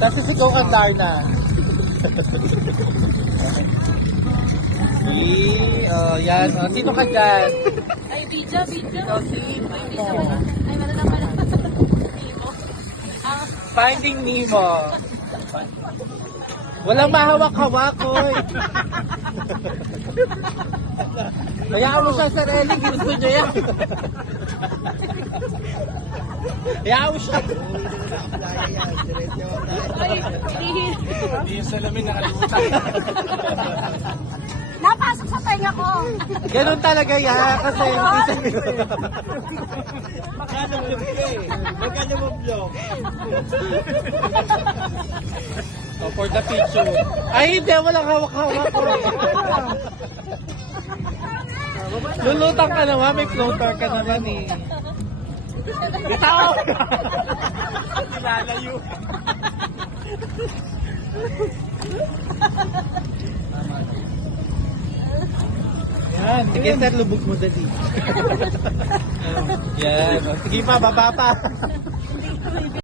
Tapos ikaw ka, Darna. Yan. Sino ka dyan? Ay, video. Ikaw si Nemo. Ay, wala na pala. Nemo. Finding Nemo. Walang mahawak-hawak, hoy. Hayaan mo siya, Sir Eli. Gusto niya yan. Hayaan mo siya. Ay, Hindi yung salamin nakalimutan. napasok sa tenga ko. Ganun talaga yan. Kasi Magkano mo vlog? for the picture. Ay, hindi. Walang hawak-hawak. Lulutang ka naman. May floater ka naman eh. Bitaw! Nilalayo. Yan. Sige, sir. Lubog mo dali. Yan. Sige pa. Baba pa.